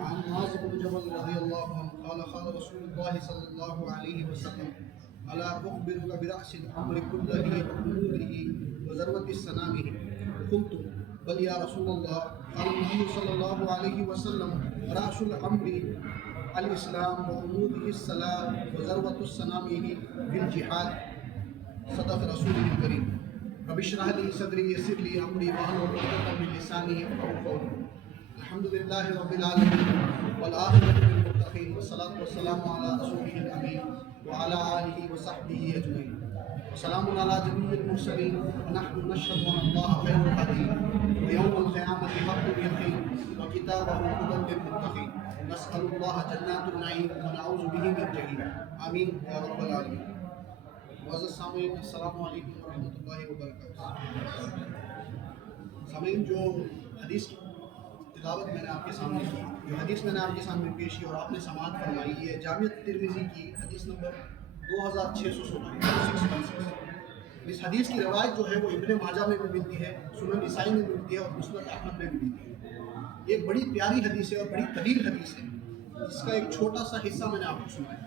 عن معاذ بن جبل رضي الله عنه قال قال رسول الله صلى الله عليه وسلم ألا أخبرك برأس الأمر كله وعموده وذروة سنامه قلت بل يا رسول الله قال النبي صلى الله عليه وسلم رأس الأمر الإسلام وعموده الصلاة وذروة سنامه في الجهاد صدق رسوله الكريم رب اشرح لي صدري يسر لي أمري واحلل عقدة من لساني يفقهوا قولي الحمد لله رب العالمين والعاقبة للمتقين والصلاة والسلام على رسوله الأمين وعلى آله وصحبه أجمعين وسلام على جميع المرسلين ونحن نشهد أن الله خير القدير ويوم القيامة حق اليقين وكتابه هدى للمتقين نسأل الله جنات النعيم ونعوذ به من الجحيم آمين يا رب العالمين. معزز سامعین السلام علیکم ورحمۃ اللہ وبرکاتہ. سامعین، جو حدیث کی تلاوت میں نے آپ کے سامنے کی، جو حدیث میں نے آپ کے سامنے پیش کی اور آپ نے سماعت فرمائی، یہ جامع ترمذی کی حدیث نمبر 2616. اس حدیث کی روایت جو ہے وہ ابن ماجہ میں بھی ملتی ہے، سنن نسائی میں ملتی ہے اور مسند احمد میں بھی ملتی ہے. یہ ایک بڑی پیاری حدیث ہے اور بڑی طویل حدیث ہے، جس کا ایک چھوٹا سا حصہ میں نے آپ کو سنایا.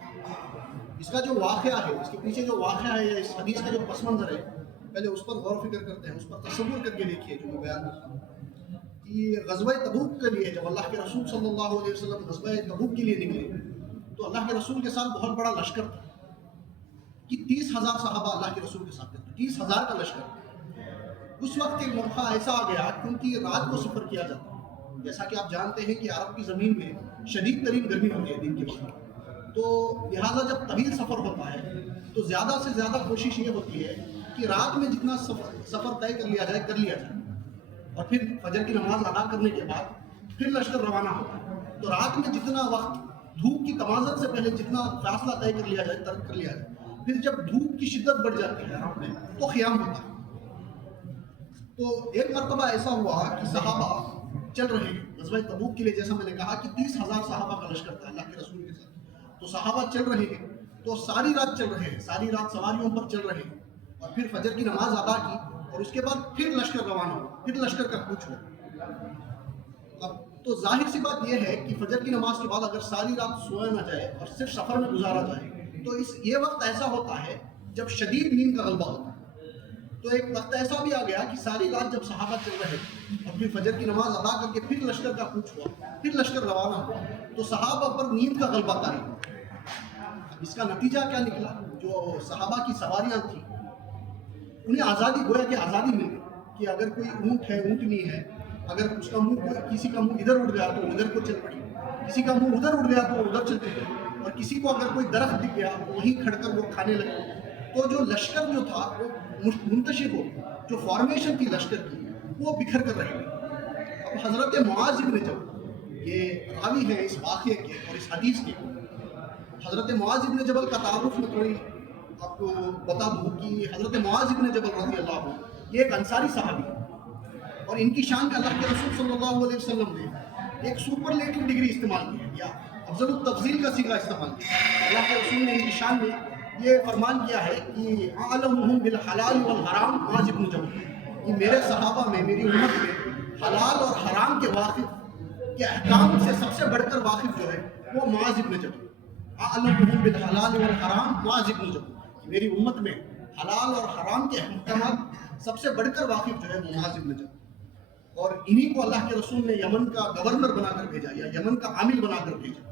اس کا جو واقعہ ہے، اس کے پیچھے جو واقعہ ہے، اس حدیث کا جو پس منظر ہے، پہلے اس پر غور و فکر کرتے ہیں، اس پر تصور کر کے دیکھیے. جو میں بیان کرتا ہوں کہ غزوہ تبوک کے لیے جب اللہ کے رسول صلی اللہ علیہ وسلم غزوہ تبوک کے لیے نکلے تو اللہ کے رسول کے ساتھ بہت بڑا لشکر تھا کہ 30,000 صحابہ اللہ کے رسول کے ساتھ تھے. 30,000 کا لشکر. اس وقت ایک موقع ایسا آ گیا کیونکہ رات کو سفر کیا جاتا ہے. جیسا کہ آپ جانتے ہیں کہ عرب کی زمین میں شدید ترین گرمی ہوتی ہے دن کے وقت، تو لہٰذا جب طویل سفر ہوتا ہے تو زیادہ سے زیادہ کوشش یہ ہوتی ہے کہ رات میں جتنا سفر طے کر لیا جائے اور پھر فجر کی نماز ادا کرنے کے بعد پھر لشکر روانہ ہوتا ہے. تو رات میں جتنا وقت دھوپ کی تمازت سے پہلے جتنا فاصلہ طے کر لیا جائے، ترک کر لیا جائے، پھر جب دھوپ کی شدت بڑھ جاتی ہے رات میں تو قیام ہوتا ہے. تو ایک مرتبہ ایسا ہوا کہ صحابہ چل رہے ہیں غزوہ تبوک کے لیے. جیسا میں نے کہا کہ 30,000 صحابہ کا لشکر تھا اللہ کے رسول کے ساتھ. تو صحابہ چل رہے ہیں تو ساری رات چل رہے ہیں، ساری رات سواریوں پر چل رہے ہیں اور پھر فجر کی نماز ادا کی اور اس کے بعد پھر لشکر روانہ ہو، پھر لشکر کا کوچ ہو. اب تو ظاہر سی بات یہ ہے کہ فجر کی نماز کے بعد اگر ساری رات سویا نہ جائے اور صرف سفر میں گزارا جائے تو یہ وقت ایسا ہوتا ہے جب شدید نیند کا غلبہ ہوتا ہے. تو ایک وقت ایسا بھی آ گیا کہ ساری رات جب صحابہ چل رہے اور پھر فجر کی نماز ادا کر کے پھر لشکر کا کوچ ہوا، پھر لشکر روانہ ہوا تو صحابہ پر نیند کا غلبہ طاری ہوا. اس کا نتیجہ کیا نکلا؟ جو صحابہ کی سواریاں تھیں انہیں آزادی، گویا کہ آزادی مل گئی کہ اگر کوئی اونٹ ہے، اونٹنی ہے، اگر اس کا منہ، کسی کا منہ ادھر اڑ گیا تو ادھر کو چل پڑی، کسی کا منہ ادھر اڑ گیا تو ادھر چل پڑی، اور کسی کو اگر کوئی درخت دکھ گیا وہیں کھڑ کر وہ کھانے لگے. تو جو لشکر جو تھا وہ منتشر ہو، جو فارمیشن تھی لشکر کی وہ بکھر کر رہ گئی. اب حضرت معاذ بن جبل یہ راوی ہیں اس واقعے کے اور اس حدیث کے. حضرت معاذ بن جبل کا تعارف میں تھوڑی آپ کو بتا دوں کہ حضرت معاذ بن جبل رضی اللہ عنہ یہ ایک انصاری صحابی ہے اور ان کی شان میں اللہ کے رسول صلی اللہ علیہ وسلم نے ایک سپرلیٹو ڈگری استعمال کی ہے یا افضل التفضیل کا صیغہ استعمال کیا. اللہ کے رسول نے ان کی شان میں یہ فرمان کیا ہے کہ عالمہم بالحلال والحرام معاذ بن جبل، کہ میرے صحابہ میں، میری امت میں حلال اور حرام کے واقف کے احکام سے سب سے بڑھ کر واقف جو ہے وہ معاذ بن جبل. عالمہم بالحلال والحرام معاذ بن جبل، میری امت میں حلال اور حرام کے احکامات سب سے بڑھ کر واقف جو ہے وہ معاذ بن جبل. اور انہی کو اللہ کے رسول نے یمن کا گورنر بنا کر بھیجا یا یمن کا عامل بنا کر بھیجا.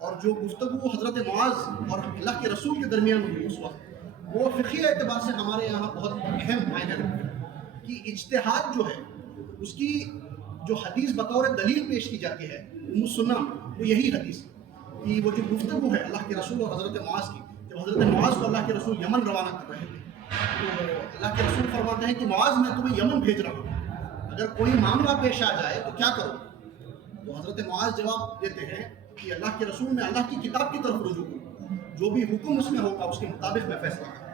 اور جو گفتگو حضرت معاذ اور اللہ کے رسول کے درمیان ہوئی اس وقت وہ فقہی اعتبار سے ہمارے یہاں بہت اہم معنی رکھتی ہے کہ اجتہاد جو ہے اس کی جو حدیث بطور دلیل پیش کی جاتی ہے سننا وہ یہی حدیث کہ وہ جو گفتگو ہے اللہ کے رسول اور حضرت معاذ کی. جب حضرت معاذ کو اللہ کے رسول یمن روانہ کر رہے تھے تو اللہ کے رسول فرماتے ہیں کہ معاذ میں تمہیں یمن بھیج رہا ہوں، اگر کوئی معاملہ پیش آ جائے تو کیا کرو؟ تو حضرت معاذ جواب دیتے ہیں کہ اللہ کے رسول میں اللہ کی کتاب کی طرف رجوع کروں، جو بھی حکم اس میں ہوگا اس کے مطابق میں فیصلہ کروں.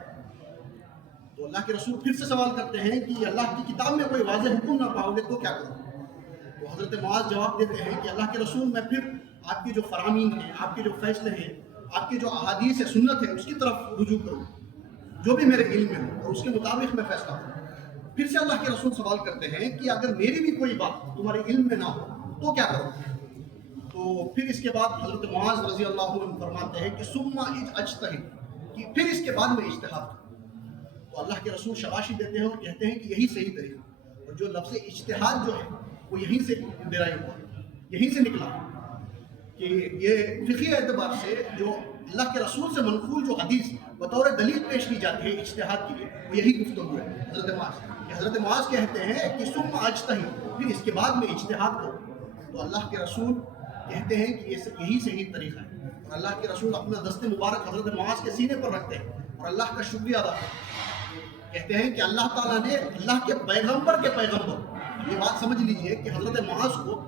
تو اللہ کے رسول پھر سے سوال کرتے ہیں کہ اللہ کی کتاب میں کوئی واضح حکم نہ پاؤ گے تو کیا کرو؟ تو حضرت معاذ جواب دیتے ہیں کہ اللہ کے رسول میں پھر آپ کی جو فرامین ہیں، آپ کے جو فیصلے ہیں، آپ کی جو احادیث ہے، سنت ہے، اس کی طرف رجوع کروں جو بھی میرے علم میں ہو اور اس کے مطابق میں فیصلہ کروں. پھر سے اللہ کے رسول سوال کرتے ہیں کہ اگر میری بھی کوئی بات تمہارے علم میں نہ ہو تو کیا کرو؟ تو پھر اس کے بعد حضرت معاذ رضی اللہ عنہ فرماتے ہیں کہ ثم اجتہد، کہ پھر اس کے بعد میں اجتہاد کروں۔ تو اللہ کے رسول شاباشی دیتے ہیں اور کہتے ہیں کہ یہی صحیح طریقہ، اور جو لفظ اجتہاد جو ہے وہ یہیں سے ڈرائیو ہوا، یہیں سے نکلا کہ یہ فقہی اعتبار سے جو اللہ کے رسول سے منقول جو حدیث بطور دلیل پیش کی جاتی ہے اجتہاد کے لیے، وہ یہی گفتگو ہے حضرت معاذ کہ حضرت معاذ کہتے ہیں کہ ثم اجتہد، پھر اس کے بعد میں اجتہاد کروں۔ تو اللہ کے رسول کہتے ہیں کہ یہی صحیح طریقہ ہے، اور اللہ کے رسول اپنا دست مبارک حضرت معاذ کے سینے پر رکھتے ہیں اور اللہ کا شکریہ ادا کرتے ہیں۔ کہتے ہیں کہ اللہ تعالیٰ نے اللہ کے پیغمبر کے پیغمبر، یہ بات سمجھ لیجئے کہ حضرت معاذ کو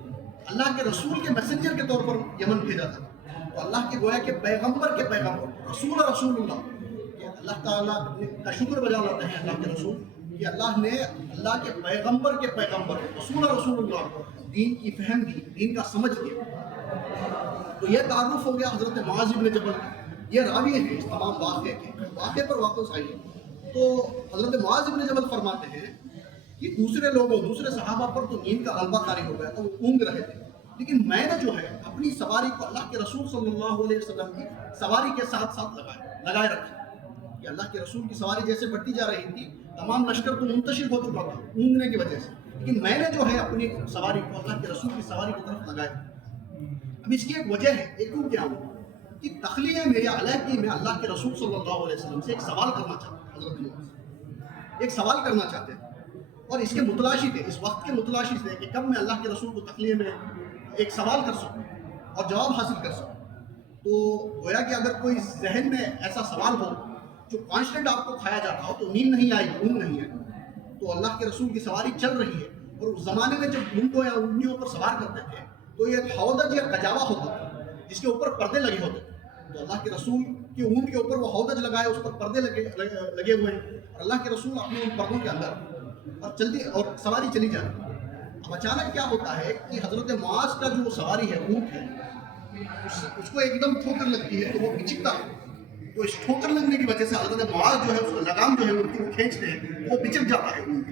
اللہ کے رسول کے میسنجر کے طور پر یمن بھیجا تھا، تو اللہ کے گویا کہ پیغمبر کے پیغمبر رسول اللہ، کہ اللہ تعالیٰ کا شکر بجا لاتے ہیں اللہ کے رسول کہ اللہ نے اللہ کے پیغمبر کے پیغمبر رسول اللہ کو دین کی فہم دی، دین کا سمجھ دیا۔ تو یہ تعارف ہو گیا حضرت معاذ بن جبل کا، یہ راوی ہیں اس تمام واقعے پر واپس آئیے۔ تو حضرت معاذ بن جبل فرماتے ہیں کہ دوسرے لوگوں، دوسرے صحابہ پر تو نیند کا غلبہ طاری ہو گیا تھا، وہ اونگ رہے تھے، لیکن میں نے جو ہے اپنی سواری کو اللہ کے رسول صلی اللہ علیہ وسلم کی سواری کے ساتھ ساتھ لگائے رکھا، کہ اللہ کے رسول کی سواری جیسے بڑھتی جا رہی تھی، تمام لشکر تو منتشر ہو چکا تھا اونگنے کی وجہ سے، لیکن میں نے جو ہے اپنی سواری کو اللہ کے رسول کی سواری کی طرف لگایا۔ اب اس کی ایک وجہ ہے، ایک کیا ہوں کہ تخلیہ میں یا علیحدگی میں اللہ کے رسول صلی اللہ علیہ وسلم سے ایک سوال کرنا چاہتے ہیں، حضرت معاذ ایک سوال کرنا چاہتے ہیں، اور اس کے متلاشی تھے، اس وقت کے متلاشی تھے کہ کب میں اللہ کے رسول کو تخلیہ میں ایک سوال کر سکوں اور جواب حاصل کر سکوں۔ تو گویا کہ اگر کوئی ذہن میں ایسا سوال ہو جو کانسٹنٹ آپ کو کھایا جاتا ہو تو نیند نہیں آئے گی، اونگ نہیں ہے۔ تو اللہ کے رسول کی سواری چل رہی ہے، اور اس زمانے میں جب اونٹوں یا اونٹنیوں پر سوار کرتے تھے تو یہ ہودج یا کجاوا ہوتا تھا جس کے اوپر پردے لگے ہوتے تھے، تو اللہ کے رسول کے اونٹ کے اوپر وہ ہودج لگائے، اس پر پردے لگے ہوئے ہیں، اور اللہ کے رسول اپنے ان پردوں کے اندر اور سواری چلی جا رہی ہے۔ اب اچانک کیا ہوتا ہے کہ حضرت معاذ کا جو سواری ہے، اونٹ ہے، اس کو ایک دم ٹھوکر لگتی ہے تو وہ پچکتا ہے، تو اس ٹھوکر لگنے کی وجہ سے حضرت معاذ جو ہے اس کا لگام جو ہے اونٹ کی وہ کھینچتے ہیں، وہ پچک جاتا ہے اونٹ۔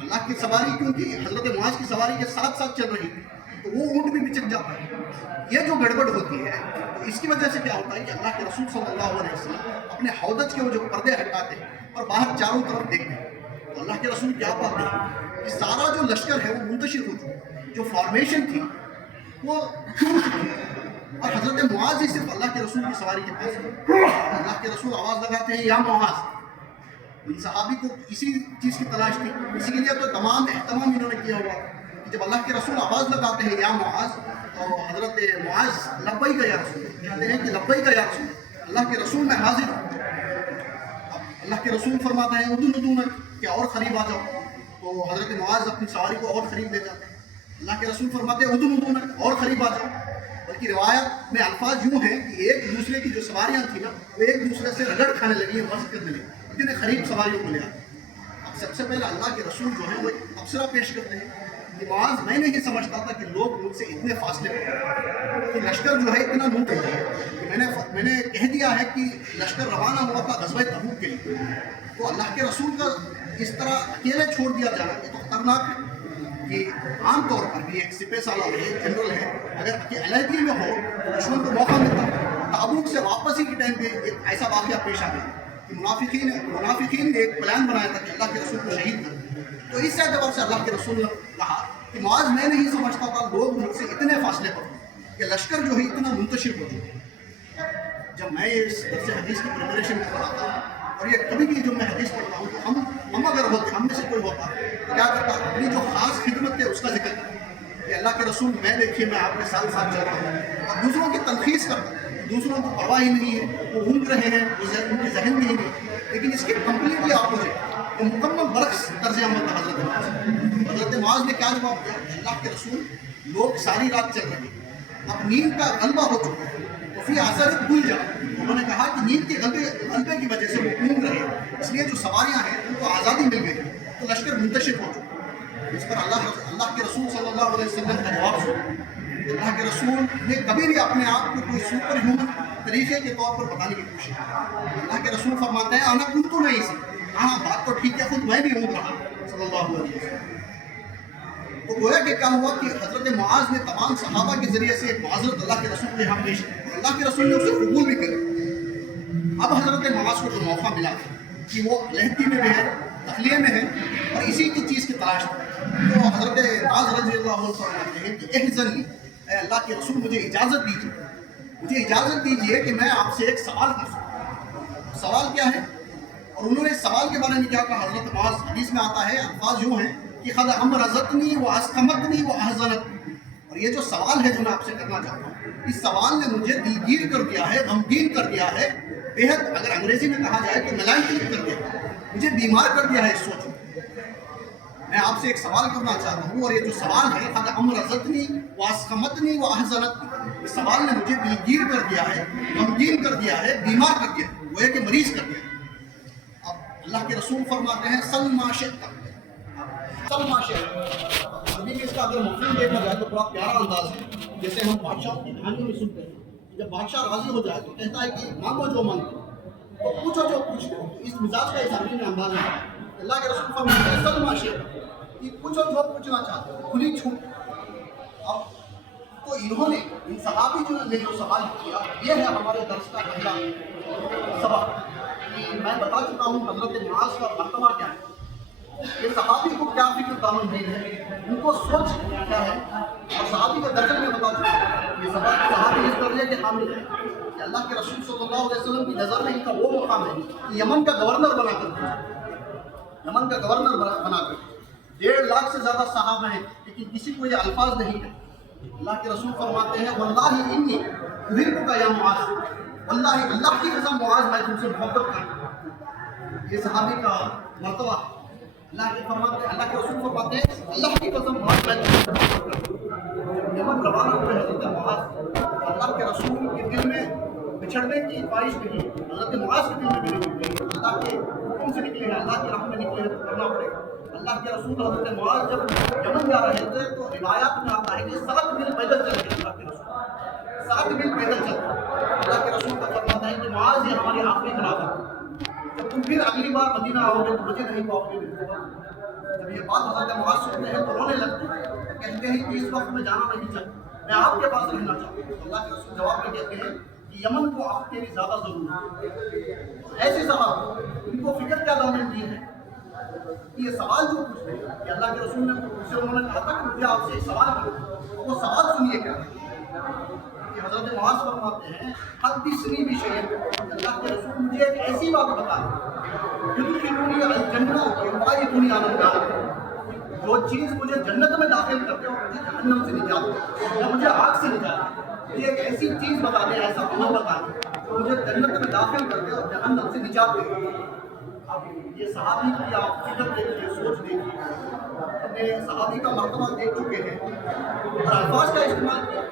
اللہ کی سواری کیونکہ حضرت معاذ کی سواری کے ساتھ ساتھ چل رہی تھی تو وہ اونٹ بھی پچک جاتا ہے۔ یہ جو گڑبڑ ہوتی ہے تو اس کی وجہ سے کیا ہوتا ہے کہ اللہ کے رسول صلی اللہ علیہ وسلم اپنے ہودج کے وہ جو پردے ہٹاتے ہیں اور باہر چاروں طرف دیکھتے ہیں، تو اللہ کے رسول کیا پاتے ہیں کہ سارا جو لشکر ہے وہ منتشر ہو چکا، جو فارمیشن تھی وہ ٹوٹ چکی ہے، اور حضرت معاذ ہی صرف اللہ کے رسول کی سواری کے پاس ہے۔ اللہ کے رسول آواز لگاتے ہیں یا معاذ۔ ان صحابی کو اسی چیز کی تلاش تھی، اسی کے لیے تو تمام اہتمام انہوں نے کیا ہوا کہ جب اللہ کے رسول آواز لگاتے ہیں یا معاذ، تو حضرت معاذ لبیک یا رسول کہتے ہیں کہ لبیک یا رسول، اللہ کے رسول میں حاضر ہوں۔ اب اللہ کے رسول فرماتے ہیں ادون کہ اور قریب آ جاؤ، تو حضرت معاذ اپنی سواری کو اور قریب لے جاتے ہیں۔ اللہ کے رسول فرماتے ہیں ادون اور قریب آ جاؤ، بلکہ روایت میں الفاظ یوں ہیں کہ ایک دوسرے کی جو سواریاں تھیں نا وہ ایک دوسرے سے رگڑ کھانے لگی ہیں، مست کرنے لگی، اتنے قریب سواریوں کو لے آتے ہیں۔ اب سب سے پہلے اللہ کے رسول جو ہیں وہ ایک تبصرہ پیش کرتے ہیں کہ معاذ میں نہیں سمجھتا تھا کہ لوگ مجھ سے اتنے فاصلے پر، کہ لشکر جو ہے اتنا منتظر ہے کہ میں نے کہہ دیا ہے کہ لشکر روانہ ہوا تھا غزوہ تبوک کے لیے، تو اللہ کے رسول کا اس طرح اکیلے چھوڑ دیا جانا یہ تو خطرناک ہے کہ عام طور پر بھی ایک سپہ سالار ہے، جنرل ہے، اگر علیحدگی میں ہو دشمن کو موقع ملتا۔ تبوک سے واپسی کے ٹائم پہ ایک ایسا واقعہ پیش آ گیا کہ منافقین نے ایک پلان بنایا تھا کہ اللہ کے رسول کو شہید کر، تو اس اعتبار سے اللہ کے رسول نے کہا کہ معاذ میں نہیں سمجھتا تھا لوگ مجھ سے اتنے فاصلے پر کہ لشکر جو ہے اتنا منتشر ہو چکا۔ جب میں اس درس حدیث کی پریپریشن کر رہا تھا اور یہ کبھی بھی جو میں حدیث پڑھتا ہوں تو ہم اگر ہوتے، ہم میں سے کوئی ہوتا تو کیا کرتا، اپنی جو خاص خدمت ہے اس کا ذکر کرتا کہ اللہ کے رسول میں دیکھیے میں آپ کے ساتھ ساتھ چل رہا ہوں، اور دوسروں کی تلخیص کرتا، دوسروں کو پرواہ ہی نہیں ہے، وہ اونگ رہے ہیں، ان کے ذہن میں ہی نہیں، لیکن اس کے کمپلیٹلی اپوزٹ، وہ مکمل برعکس طرز عمل تھا حضرت معاذ۔ حضرت معاذ نے کیا جواب دیا کہ اللہ کے رسول لوگ ساری رات چل رہے ہیں، اب نیند کا غلبہ ہو چکا تو پھر اثر بھول جاؤ۔ انہوں نے کہا کہ نیند کے غلبے کی وجہ سے وہ اونگ رہے، اس لیے جو سواریاں ہیں ان کو آزادی مل گئی تو لشکر منتشر ہو چکا۔ اس پر اللہ کے رسول صلی اللہ علیہ وسلم کا جواب سنا۔ اللہ کے رسول نے کبھی بھی اپنے آپ کو کوئی سپر ہیومن طریقے کے طور پر بتانے کی کوشش کی۔ اللہ کے رسول فرماتے ہیں انا کنت نہیں سی، ہاں بات تو ٹھیک ہے، خود میں بھی ہوں رہا صلی اللہ علیہ وسلم۔ تو گویا کہ کیا ہوا کہ حضرت معاذ نے تمام صحابہ کے ذریعے سے ایک معذرت اللہ کے رسول کے یہاں پیش کی اور اللہ کے رسول نے اسے قبول بھی کرا. اب حضرت معاذ کو جو موقع ملا کہ وہ علیحدگی میں بھی ہے, تخلیے میں ہے اور اسی کی چیز کی تلاش میں, تو حضرت معاذ رضی اللہ عنہ فرماتے ہیں کہ احزن لی, اے اللہ کے رسول مجھے اجازت دیجیے کہ میں آپ سے ایک سوال کر سکوں. سوال کیا ہے؟ اور انہوں نے سوال کے بارے میں کیا کہا؟ حضرت معاذ حدیث میں آتا ہے, الفاظ یوں ہیں کہ قد امرضتنی و اسقمتنی و احزنتنی, اور یہ جو سوال ہے جو میں آپ سے کرنا چاہتا ہوں, اس سوال نے مجھے دلگیر کر دیا ہے, غمگین کر دیا ہے, بےحد اگر انگریزی میں کہا جائے تو میلانکولک کر دیا, مجھے بیمار کر دیا ہے اس سوچ. میں آپ سے ایک سوال کرنا چاہتا ہوں اور یہ جو سوال ہے قد امرضتنی و اسقمتنی و احزنتنی, اس سوال نے مجھے دلگیر کر دیا ہے, غمگین کر دیا ہے, بیمار کر دیا ہے, وہ ہے کہ مریض کر دیا ہے. اب اللہ کے رسول فرماتے ہیں سل ما شئت, سل ما شئت. ابھی اس کا اگر مفہوم دیکھا جائے تو بڑا پیارا انداز ہے, جیسے ہم بادشاہ کی کہانیوں میں سنتے ہیں, جب بادشاہ راضی ہو جائے تو کہتا ہے کہ مانگو جو مانگو, تو پوچھو جو پوچھو. اس مزاج کا اس عربی میں انداز ہے. اللہ کے رسول فرماتے ہیں سل ما شئت, کہ پوچھو جو پوچھنا چاہتے ہو, کھلی چھوٹ. اب تو انہوں نے ان صحابی جو نے جو سوال کیا, یہ ہے ہمارے درس کا پہلا سبق. میں بتا چکا ہوں حضرت معاذ کا مرتبہ کیا ہے, یہ صحابی کو کیا فکر دامن نہیں ہے, ان کو سوچ کیا ہے, اور صحابی کا درجہ میں بتا چکا ہوں. یہ صحابی اس درجے کے حامل ہے کہ اللہ کے رسول صلی اللہ علیہ وسلم کی نظر میں ان کا وہ مقام ہے کہ یمن کا گورنر بنا کر, یمن کا گورنر بنا کر 1.5 لاکھ سے زیادہ صحابہ ہیں, لیکن کسی کو یہ الفاظ نہیں ہے. اللہ کے رسول فرماتے ہیں واللہ انی احبک یا معاذ, واللہ اللہ کی قسم معاذ میں تم سے محبت کرتا ہوں. یہ صحابی کا مرتبہ ہے. اللہ کے رسول فرماتے ہیں اللہ کی قسم معاذ میں تم سے محبت کرتا ہوں. یمن روانہ ہوئے حضرت معاذ, اللہ کے رسول کے دل میں بچھڑنے کی خواہش نہیں, حضرت معاذ کے دل میں بھی نہیں گئی. اللہ کے حکم سے نکلے ہیں, اللہ کی راہ میں نکلے ہیں تو کرنا پڑے گا. اللہ کے رسول حضرت معاذ جب یمن جا رہے تھے تو روایات میں آتا ہے کہ 7 میل پیدل چل رہے. اللہ کے رسول 7 میل پیدل چل رہے. اللہ کے رسول کا فرماتا ہے کہ معاذ یہ ہماری آخری خراب ہے, جب تم پھر اگلی بار مدینہ آؤ گے تو مجھے نہیں پاؤ گے. جب یہ بات حضرت معاذ سنتے ہیں تو رونے لگتے ہیں, کہتے ہیں کہ اس وقت میں جانا نہیں چاہتا, میں آپ کے پاس رہنا چاہتا ہوں. اللہ کے رسول جواب میں کہتے ہیں کہ یمن کو آپ کے لیے زیادہ ضروری ہے. ایسے صحابہ ان کو فکر کیا دامن دی ہے, یہ سوال جو پوچھ رہے ہیں کہ اللہ کے رسول نے انہوں نے کہا تھا کہ مجھے آپ سے ایک سوال کرو, وہ سوال سنیے کیا ہے. کہ حضرت معاذ فرماتے ہیں حدثنی بشیء, اللہ کے رسول مجھے ایک ایسی بات بتا یدخلنی الجنہ ویبعدنی عن النار, جو چیز مجھے جنت میں داخل کرتے اور مجھے جہنم سے نجات دے, یا مجھے آگ سے نجات دے. مجھے ایک ایسی چیز بتا دیں, ایسا عمل بتا دیں جو مجھے جنت میں داخل کر دے اور جہنم سے نجات دے. اب یہ صحابی کی آپ فکر دیکھیے, سوچ دیکھیے, اپنے صحابی کا مرتبہ دیکھ چکے ہیں اور الفاظ کا استعمال کیا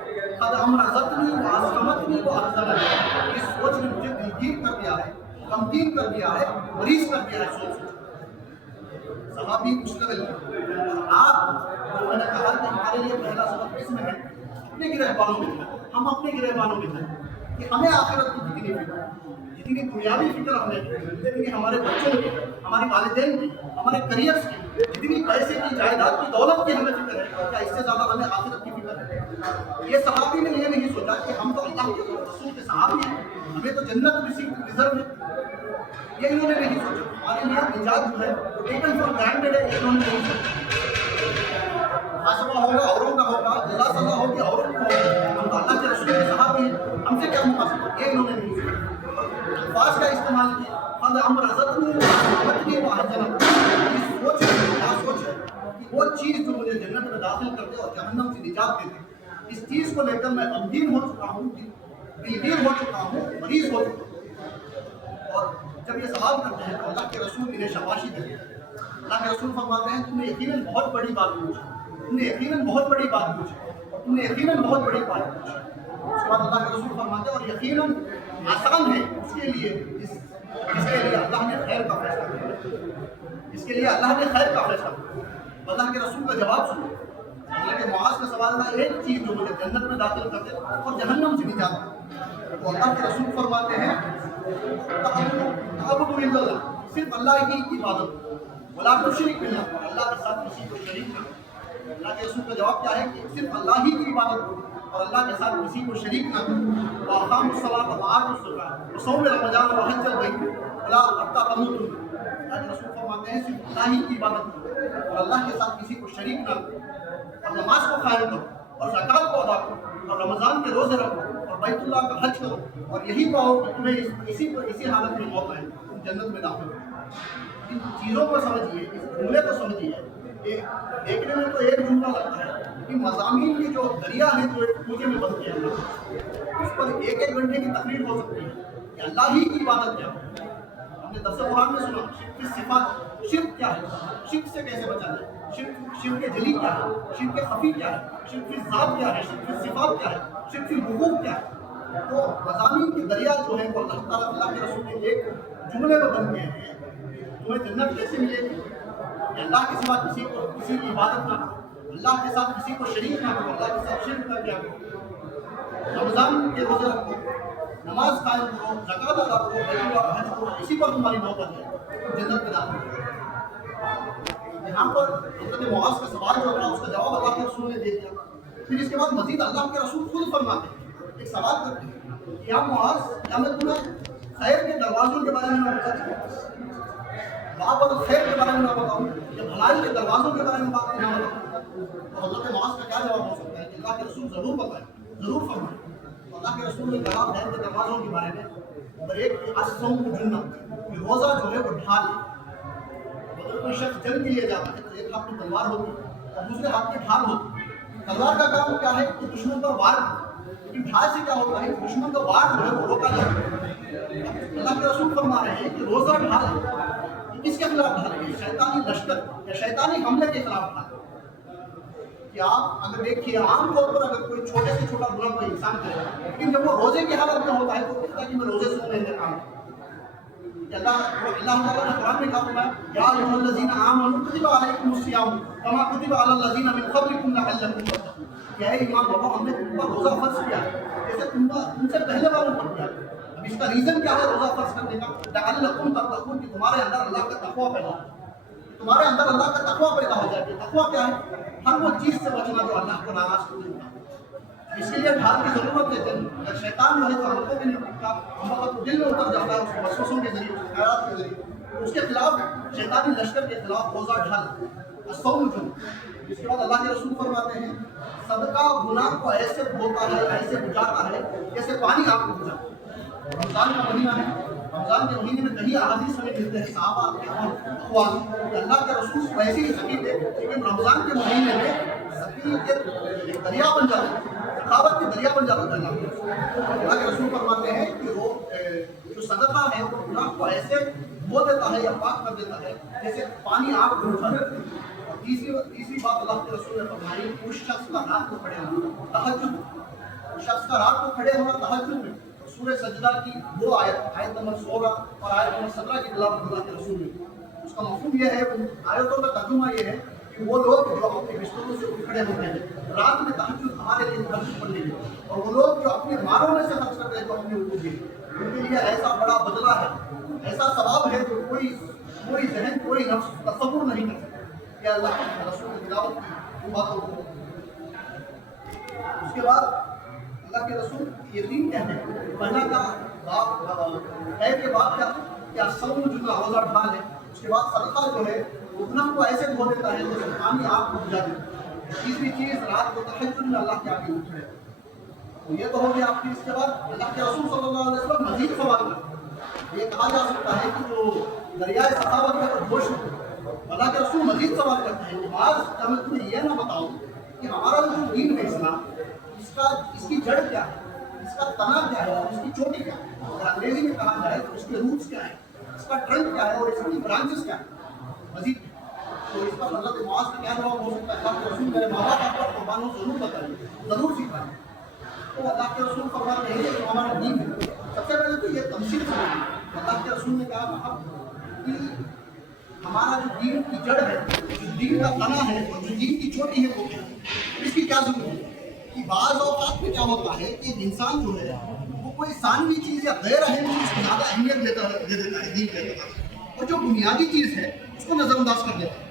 قد امرضتنی و اسقمتنی و احزنتنی. اس سوچ نے مجھے دلگیر کر دیا ہے, غمگین کر دیا ہے, مریض کر دیا ہے. سوچ صحابی اس لیول آپ جو میں نے کہا کہ ہمارے لیے پہلا سبق اس میں ہے اپنے گرہبانوں میں تھا, ہم اپنے گرہبانوں میں تھے کہ ہمیں آخرت کی جتنی فکر, جتنی دنیاوی فکر ہمیں, جتنی ہمارے بچوں کی, ہمارے والدین کی, ہمارے کریئرس کی, جتنی پیسے کی, جائیداد کی, دولت کی ہمیں فکر ہے, کیا اس سے زیادہ ہمیں آخرت کی فکر ہے؟ یہ صحابی نے یہ نہیں سوچا کہ ہم تو اللہ کے رسول کے صحابی ہیں, ہمیں تو جنت میں سیٹ ریزرو ہے. یہ انہوں نے نہیں سوچا. ہمارے لیے نجات جو ہے ٹیکن فار گرانٹیڈ ہے, انہوں نے نہیں سوچا. محاسبہ ہوگا اوروں کا ہوگا, جزا سزا ہوگی اوروں کا ہوگا, ہم تو اللہ کے رسول کے صحابی ہیں, ہم سے کیا محاسبہ, یہ انہوں نے نہیں سوچا. الفاظ کا استعمال کیا قد امرضتنی و اسقمتنی و احزنتنی. اس سوچ کیا سوچ ہے کہ وہ چیز جو مجھے جنت میں داخل کر دے اور جہنم سے نجات دے دے, اس چیز کو لے کر میں غمگین ہو چکا ہوں, دلگیر ہو چکا ہوں, مریض ہو چکا ہوں. اور جب یہ سوال کرتے ہیں تو اللہ کے رسول انہیں شاباشی دیتے ہیں. اللہ کے رسول فرماتے ہیں تم نے یقیناً بہت بڑی بات پوچھی, تم نے یقیناً بہت بڑی بات پوچھی, اور تم نے یقیناً بہت بڑی بات پوچھی. اس کے بعد اللہ کے رسول فرماتے ہیں اور یقیناً آسان ہے اس کے لیے جس کے لیے اللہ نے خیر کا فیصلہ کیا, اس کے لیے اللہ نے خیر کا فیصلہ کیا. اللہ کے رسول کا جواب سنو. حضرت معاذ کا سوال تھا ایک چیز جو مجھے جنت میں داخل کر دے اور جہنم سے نجات دے. تو اللہ کے رسول فرماتے ہیں تعبد اللہ, صرف اللہ کی عبادت, ولا تشرک باللہ, اللہ کے ساتھ کسی کو شریک نہ. اللہ کے رسول کا جواب کیا ہے کہ صرف اللہ ہی کی عبادت کرو اور اللہ کے ساتھ کسی کو شریک نہ کرو، وَأَقَامُوا الصَّلَاةَ وَآتُوا الزَّكَاةَ وَصَوْمُوا رَمَضَانَ وَحَجَّ الْبَيْتِ وَلَا حَتَّىٰ تَمُوتُوا۔ اللہ کے رسول فرماتے ہیں صرف اللہ ہی کی عبادت کرو اور اللہ کے ساتھ کسی کو شریک نہ کرو اور نماز کو قائم کرو اور زکوٰۃ کو ادا کرو اور رمضان کے روزے رکھو اور بیت اللہ کا حج کرو اور یہی پاؤ کہ تمہیں اسی حالت میں موت آئے تم جنت میں داخل ہو۔ ان چیزوں کو سمجھیے، اس جملے کو سمجھیے کہ دیکھنے میں تو ایک جملہ لگتا ہے لیکن مضامین کی جو دریا ہے جو ایک پوجے میں بن گیا اس پر ایک گھنٹے کی تقریر ہو سکتی ہے کہ اللہ ہی کی عبادت کیا ہے۔ ہم نے درس قرآن میں سنا شرک کی صفات، شرک کیا ہے، شرک سے کیسے بچا جائے، شرک کے جلی کیا ہے، شرک کے خفی کیا ہے، شرک کی ذات کیا ہے، شرک کی صفات کیا ہے، شرک کی حقوق کیا ہے۔ تو مضامین کی دریا جو ہے وہ اللہ تعالیٰ اللہ کے رسول کے ایک جملے میں بن گئے ہیں۔ تمہیں جنت کیسے ملے گی کہ اللہ کے سوا کسی کی عبادت نہ کرو، اللہ کے ساتھ کسی کو شریک نہ کرو، اللہ کے ساتھ شرک نہ کیا کرو، رمضان کے روزے رکھو، نماز قائم کرو، زکوٰۃ ادا کرو، بیت اللہ کا حج کرو، اسی پر تمہاری نوبت ہے جنت میں داخل کرو۔ یہاں پر حضرت معاذ کا سوال جو تھا اس کا جواب اللہ کے رسول نے دے دیا۔ پھر اس کے بعد مزید اللہ کے رسول خود فرماتے ہیں، ایک سوال کرتے ہیں کہ یا معاذ، کیا میں تمہیں خیر کے دروازوں کے بارے میں نہ بتا سکتا، باب الخیر کے بارے میں نہ بتاؤں، یا بھلائی کے دروازوں کے بارے میں بات نہ بتاؤں؟ تو حضرت معاذ کا کیا جواب ہو سکتا ہے کہ اللہ کے رسول ضرور بتائیں، ضرور فرمائیں۔ اللہ کے رسول نے کہا خیر کے دروازوں کے بارے میں، نمبر ایک الصوم جنت، کہ روزہ جو ہے وہ ڈھال ہے۔ اگر کوئی شخص جنگ کے لیے جاتا ہے تو ایک ہاتھ میں تلوار ہوتی ہے اور دوسرے ہاتھ میں ڈھال ہوتی ہے۔ تلوار کا کام کیا ہے کہ دشمن پر وار کرنا، لیکن ڈھال سے کیا ہوتا ہے دشمن کا وار جو ہے وہ روکا جاتا ہے۔ اللہ کے رسول فرما رہے ہیں کہ روزہ ڈھال ہے، کس کے خلاف ڈھال ہے؟ شیطانی لشکر یا شیطانی حملے کے خلاف ڈھال ہے۔ کہ آپ اگر دیکھیے عام طور پر اگر کوئی چھوٹے سے چھوٹا گناہ کوئی انسان کرے لیکن جب وہ روزے کی حالت میں ہوتا ہے تو کہتا ہے کہ میں روزے سے نہیں کام اللہ تعالیٰ نے قرآن میں کہا فرمایا یا ایھا الذین آمنوا کتب علیکم الصیام کما کتب علی الذین من قبلکم لعلکم تتقون، کہ اے ایمان والو ہم نے تم پر روزہ فرض کیا ہے جیسے تم سے پہلے والوں پر کیا ہے۔ اب اس کا ریزن کیا ہے روزہ فرض کرنے کا؟ لعلکم تتقون، کہ تمہارے اندر اللہ کا تقویٰ پیدا ہو، تمہارے اندر اللہ کا تقویٰ پیدا ہو جائے۔ تقویٰ کیا ہے؟ ہر وہ چیز سے بچنا جو اللہ کو ناراض کر دیتا ہے۔ اس کے لیے ڈھال کی ضرورت ہے۔ اگر شیطان جو ہے تو ہم کو بھی نہیں ٹوٹتا، ہم کو دل میں اتر جاتا ہے اس کے وسوسوں کے ذریعے، اس کے خیالات کے ذریعے، اس کے خلاف شیطانی لشکر کے خلاف روزہ ڈھال الصوم جنت۔ اس کے بعد اللہ کے رسول فرماتے ہیں صدقہ گناہ کو ایسے دھوتا ہے، ایسے بجھاتا ہے جیسے پانی آگ کو بجھاتا ہے۔ رمضان کا مہینہ ہے، رمضان کے مہینے میں کئی احادیث ہمیں ملتے ہیں صحابہ کے اقوال کہ اللہ کے رسول ویسے ہی سقی تھے لیکن رمضان کے مہینے میں سقی ایک دریا بن جاتا ہے، سخاوت کے دریا بن جاتا ہے۔ اللہ کے رسول فرماتے ہیں کہ وہ جو صدقہ ہے وہ گناہ کو ایسے دھو دیتا ہے یا پاک کر دیتا ہے جیسے پانی آگ کو بجھاتا ہے۔ اور تیسری بات اللہ کے رسول نے فرمائی اس شخص کا رات کو کھڑے ہونا تہجد، اس شخص کا رات کو کھڑے ہونا تہجد میں سورہ سجدہ کی وہ آیت نمبر 16 اور آیت نمبر 17 کی تلاوت اللہ کے رسول نے۔ اس کا مفہوم یہ ہے، ان آیتوں کا ترجمہ یہ ہے کہ وہ لوگ جو اپنے بستروں سے اٹھ کھڑے ہوتے ہیں رات میں تہجد ہمارے لیے تہجد پڑھنے کے، اور وہ لوگ جو اپنے مالوں میں سے خرچ کرتے ہیں جو اپنے اوپر کے، ان کے لیے ایسا بڑا بدلہ ہے، ایسا ثواب ہے جو کوئی ذہن کوئی نفس تصور نہیں کر سکتا کہ اللہ کے رسول کی تلاوت کی باتوں کو۔ اس کے بعد اللہ کے رسول یہ تین کہتے ہیں، پہلا کا خیر کے بعد کیا صوم جنہ روزہ ڈھال ہے، اس کے بعد صدقہ جو ہے گناہ کو ایسے دھو دیتا ہے جیسے پانی آگ کو بجھا دیتا ہے۔ تیسری چیز رات کو تہجد میں اللہ کے آگے اٹھے، تو یہ تو ہو گیا۔ پھر اس کے بعد اللہ کے رسول صلی اللہ علیہ وسلم مزید سوال کرتے، یہ کہا جا سکتا ہے کہ جو دریائے سخاوت ہے وہ جوش ہو۔ اللہ کے رسول مزید سوال کرتے ہیں کہ بعض کیا میں تمہیں یہ نہ بتاؤں کہ ہمارا جو دین ہے اسلام، اس کی جڑ کیا ہے، اس کا تنا کیا ہے، اس کی چوٹی کیا ہے، اگر انگریزی میں کہا جائے تو اس کے روٹس کیا ہے، اس کا ٹرنک کیا ہے اور اس کی برانچز کیا ہے مزید۔ تو اس پر حضرت معاذ کا کیا جواب ہو سکتا ہے؟ اللہ کے رسول میرے ماں باپ پر قربانوں ضرور بتائیے، ضرور سکھائیں۔ تو اللہ کے رسول فرماتے ہیں کہ ہمارا دین ہے، سب سے پہلے تو یہ تمثیل سمجھیے۔ اللہ کے رسول نے کہا کہ ہمارا جو دین کی جڑ ہے، جو دین کا تنا ہے اور جو دین کی چوٹی ہے وہ کیا ہے، اس کی کیا ضرورت ہے؟ کہ بعض اوقات میں کیا ہوتا ہے کہ انسان جو ہے وہ کوئی ثانوی چیز یا غیر اہم چیز کو زیادہ اہمیت دے دیتا ہے دین کے اعتبار سے، اور جو بنیادی چیز ہے اس کو نظر انداز کر دیتا ہے۔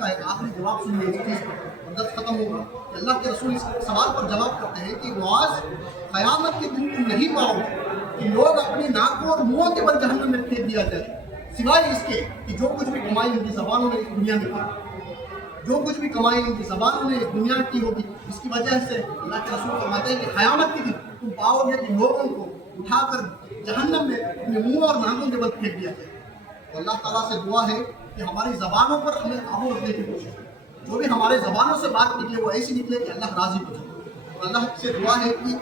کا ایک آخری جواب سنیے اس چیز پر، اور درس ختم ہوگا کہ اللہ کے رسول اس سوال پر جواب کرتے ہیں کہ معاذ قیامت کے دن تم نہیں پاؤ گے کہ لوگ اپنی ناکوں اور منہوں کے بل جہنم میں پھینک دیا جائے، سوائے اس کے کہ جو کچھ بھی کمائی ان کی زبانوں نے اس دنیا میں کی، جو کچھ بھی کمائی ان کی زبانوں نے اس دنیا کی ہوگی، اس کی وجہ سے اللہ کے رسول فرماتے ہیں کہ قیامت کے دن تم پاؤ گے کہ لوگوں کو اٹھا کر جہنم میں اپنے منہ اور ناکوں کے بل پھینک دیا جائے۔ تو اللہ تعالیٰ سے دعا ہے کہ ہماری زبانوں پر ہمیں قابو رکھنے کی کوشش کریں، جو بھی ہمارے زبانوں سے بات نکلے وہ ایسی نکلے کہ اللہ راضی ہو جائے۔ اور اللہ سے دعا ہے کہ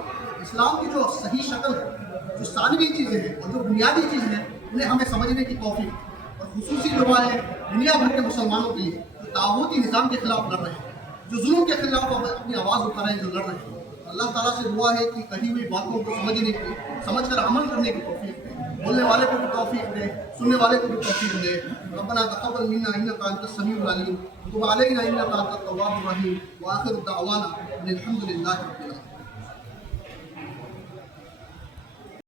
اسلام کی جو صحیح شکل ہے، جو ثانوی چیزیں ہیں اور جو بنیادی چیزیں ہیں، انہیں ہمیں سمجھنے کی توفیق، اور خصوصی دعا ہے دنیا بھر کے مسلمانوں کے لیے جو طاغوتی نظام کے خلاف لڑ رہے ہیں، جو ظلم کے خلاف اپنی آواز اٹھا رہے ہیں، جو لڑ رہے ہیں۔ اللہ تعالیٰ سے دعا ہے کہ کہی ہوئی باتوں کو سمجھنے کی، سمجھ کر عمل کرنے کی توفیق دے، بولنے والے کو بھی توفیق دے، سننے والے کو بھی توفیق دے۔ ربنا تقبل منا انک انت السمیع العلیم وتب علینا انک انت التواب الرحیم، وآخر دعوانا ان الحمد للہ رب العالمین۔